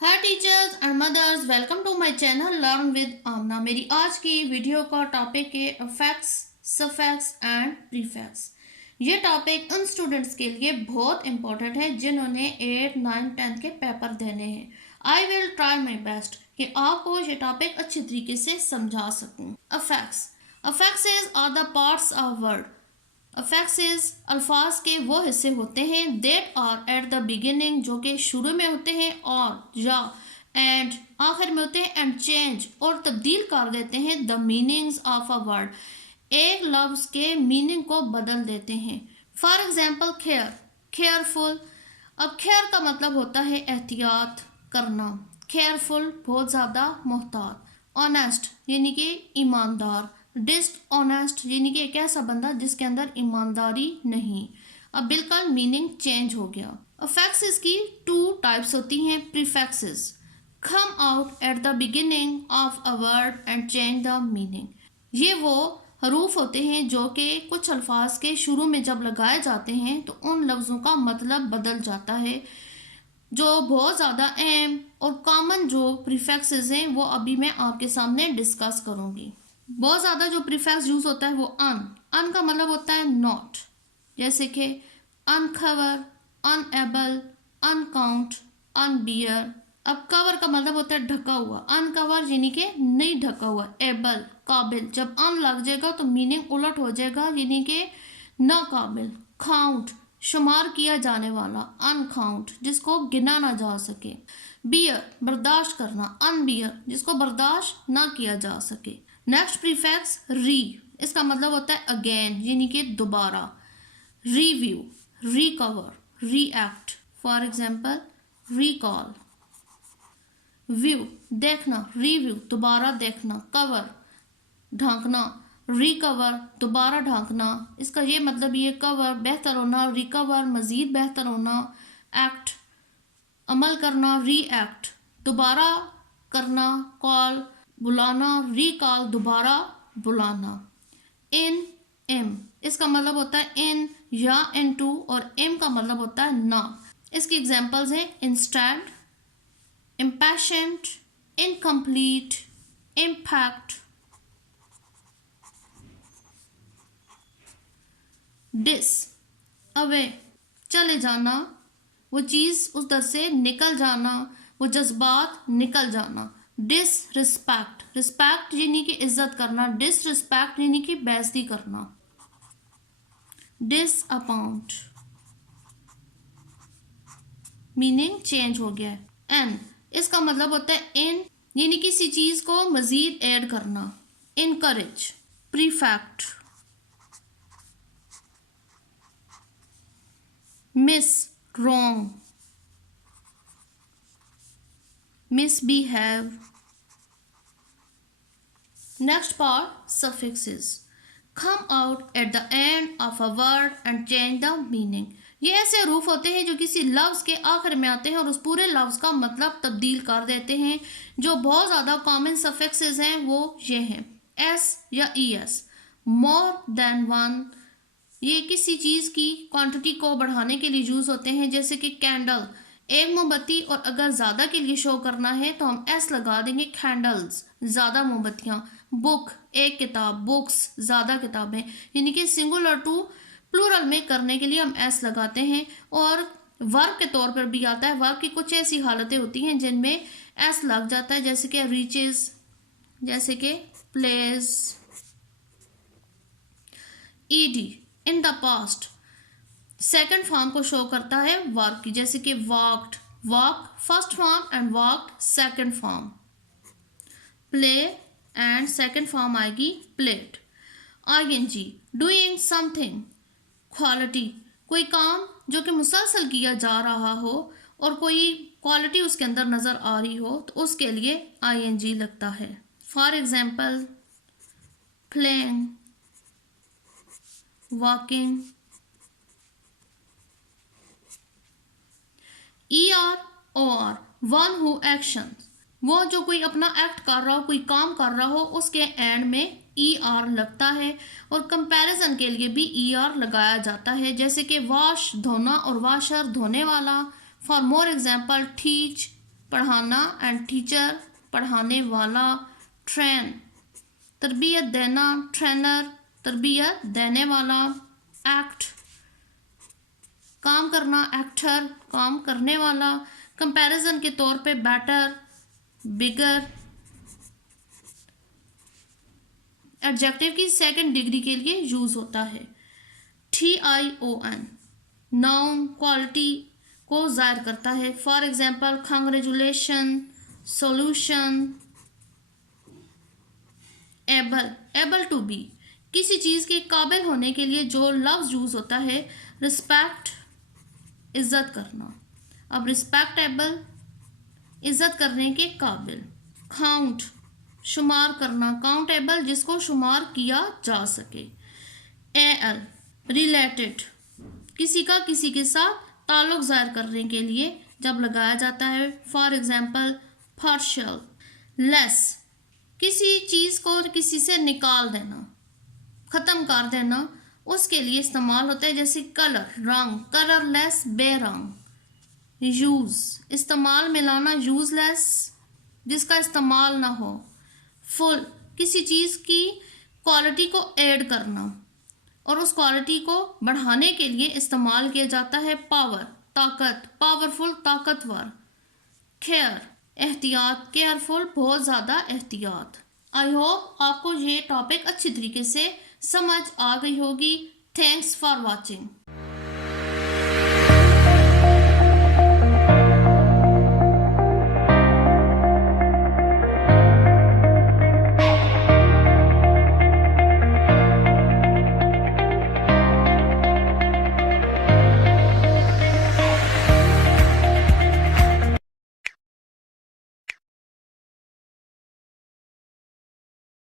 Hi teachers and mothers, welcome to my channel learn with Aamna. मेरी आज की video का टॉपिक है अफेक्ट्स, सफिक्स एंड प्रीफिक्स। ये टॉपिक उन स्टूडेंट्स के लिए बहुत इंपॉर्टेंट है जिन्होंने 8, 9, 10 के पेपर देने हैं। I will try my best कि आपको ये टॉपिक अच्छी तरीके से समझा सकूं। Affects are the parts of word. Affects अल्फाज के वो हिस्से होते हैं that are at the beginning, जो कि शुरू में होते हैं, और या एंड आखिर में होते हैं, एंड चेंज और तब्दील कर देते हैं the meanings of a word, एक लफ्ज़ के मीनिंग को बदल देते हैं। For example care, careful. अब केयर का मतलब होता है एहतियात करना, केयरफुल बहुत ज़्यादा मोहतात। ऑनेस्ट यानी कि ईमानदार, डिसऑनेस्ट यानी कि एक ऐसा बंदा जिसके अंदर ईमानदारी नहीं। अब बिल्कुल मीनिंग चेंज हो गया। अफेक्ट्स की 2 टाइप्स होती हैं। Prefixes come out at the beginning of a word and change the meaning. ये वो हरूफ होते हैं जो कि कुछ अल्फाज के शुरू में जब लगाए जाते हैं तो उन लफ्ज़ों का मतलब बदल जाता है। जो बहुत ज़्यादा अहम और कॉमन जो प्रीफिक्सेस हैं वो अभी मैं आपके सामने डिस्कस करूँगी। बहुत ज़्यादा जो प्रीफिक्स यूज़ होता है वो अन का मतलब होता है नॉट, जैसे कि अनकवर, अनएबल, अनकाउंट, अनबियर। अब कवर का मतलब होता है ढका हुआ, अनकवर यानी कि नहीं ढका हुआ, एबल काबिल। जब अन लग जाएगा तो मीनिंग उलट हो जाएगा, यानी कि नाकाबिल। काउंट शुमार किया जाने वाला, अनकाउंट जिसको गिना ना जा सके। बियर बर्दाश्त करना, अनबियर जिसको बर्दाश्त ना किया जा सके। नेक्स्ट प्रीफिक्स री, इसका मतलब होता है अगेन यानी कि दोबारा। Review, recover, react. For example recall. View देखना, रिव्यू दोबारा देखना, कवर ढांकना, रिकवर दोबारा ढांकना। इसका ये मतलब ये कवर बेहतर होना, रिकवर मज़ीद बेहतर होना, एक्ट अमल करना, रीएक्ट दोबारा करना, कॉल बुलाना, रिकॉल दोबारा बुलाना। इन एम, इसका मतलब होता है इन या इनटू, और एम का मतलब होता है ना। इसकी एग्जांपल्स हैं instead, impatient, incomplete, impact. Dis away चले जाना, वो चीज़ उस दर से निकल जाना, वो जज्बात निकल जाना। डिसरिस्पेक्ट, रिस्पेक्ट यानी कि इज्जत करना, डिसरिस्पेक्ट यानी कि बेइज्जती करना। डिसअपॉइंट मीनिंग चेंज हो गया है। एन, इसका मतलब होता है इन यानी किसी चीज़ को मज़ीद ऐड करना। Encourage. Prefect, miss wrong, misbehave. Next part suffixes come out at the end of a word and change the meaning. ये ऐसे रूफ होते हैं जो किसी लफ्ज़ के आखिर में आते हैं और उस पूरे लफ्ज़ का मतलब तब्दील कर देते हैं। जो बहुत ज़्यादा कॉमन सफिक्सेस हैं वो ये हैं एस या E S, more than one, ये किसी चीज़ की क्वांटिटी को बढ़ाने के लिए यूज़ होते हैं, जैसे कि कैंडल एक मोमबत्ती, और अगर ज़्यादा के लिए शो करना है तो हम एस लगा देंगे, कैंडल्स ज़्यादा मोमबत्तियाँ। बुक एक किताब, बुक्स ज़्यादा किताबें, यानी कि सिंगुलर टू प्लूरल में करने के लिए हम एस लगाते हैं। और वर्ब के तौर पर भी आता है। वर्ब की कुछ ऐसी हालतें होती हैं जिनमें एस लग जाता है, जैसे कि रीचेज, जैसे कि place. ED in the past second form को शो करता है वर्ब की, जैसे कि walked, walk first form and walked second form. Play and second form आएगी played. ING doing something, quality कोई काम जो कि मुसलसल किया जा रहा हो और कोई क्वालिटी उसके अंदर नज़र आ रही हो तो उसके लिए आईएनजी लगता है। For example playing, walking. ER one who action, वो जो कोई अपना एक्ट कर रहा हो, कोई काम कर रहा हो, उसके एंड में ई आर लगता है, और कंपैरिजन के लिए भी ई आर लगाया जाता है, जैसे कि वॉश धोना और वॉशर धोने वाला। फॉर मोर एग्जाम्पल, टीच पढ़ाना एंड टीचर पढ़ाने वाला। ट्रेन तरबियत देना, ट्रेनर तरबियत देने वाला। एक्ट काम करना, एक्टर काम करने वाला। कंपैरिजन के तौर पे बेटर, बिगर। एडजेक्टिव की सेकंड डिग्री के लिए यूज होता है। TION नाउन क्वालिटी को जाहिर करता है। For example, congratulation, solution. Able to be किसी चीज़ के काबिल होने के लिए जो लफ्ज़ यूज होता है। रिस्पेक्ट इज्जत करना। अब रिस्पेक्टेबल इज्जत करने के काबिल। काउंट शुमार करना, काउंटेबल जिसको शुमार किया जा सके। AL रिलेटेड किसी का किसी के साथ ताल्लुक ज़ाहिर करने के लिए जब लगाया जाता है। For example, partial. लेस किसी चीज़ को किसी से निकाल देना, ख़त्म कर देना, उसके लिए इस्तेमाल होता है, जैसे कलर रंग, कलरलेस बेरंग। यूज़ इस्तेमाल में लाना, यूज़लेस जिसका इस्तेमाल ना हो। फुल किसी चीज़ की क्वालिटी को ऐड करना और उस क्वालिटी को बढ़ाने के लिए इस्तेमाल किया जाता है। पावर ताकत, पावरफुल ताकतवर। केयर एहतियात, केयरफुल बहुत ज़्यादा एहतियात। आई होप आपको ये टॉपिक अच्छी तरीके से समझ आ गई होगी। Thanks for watching.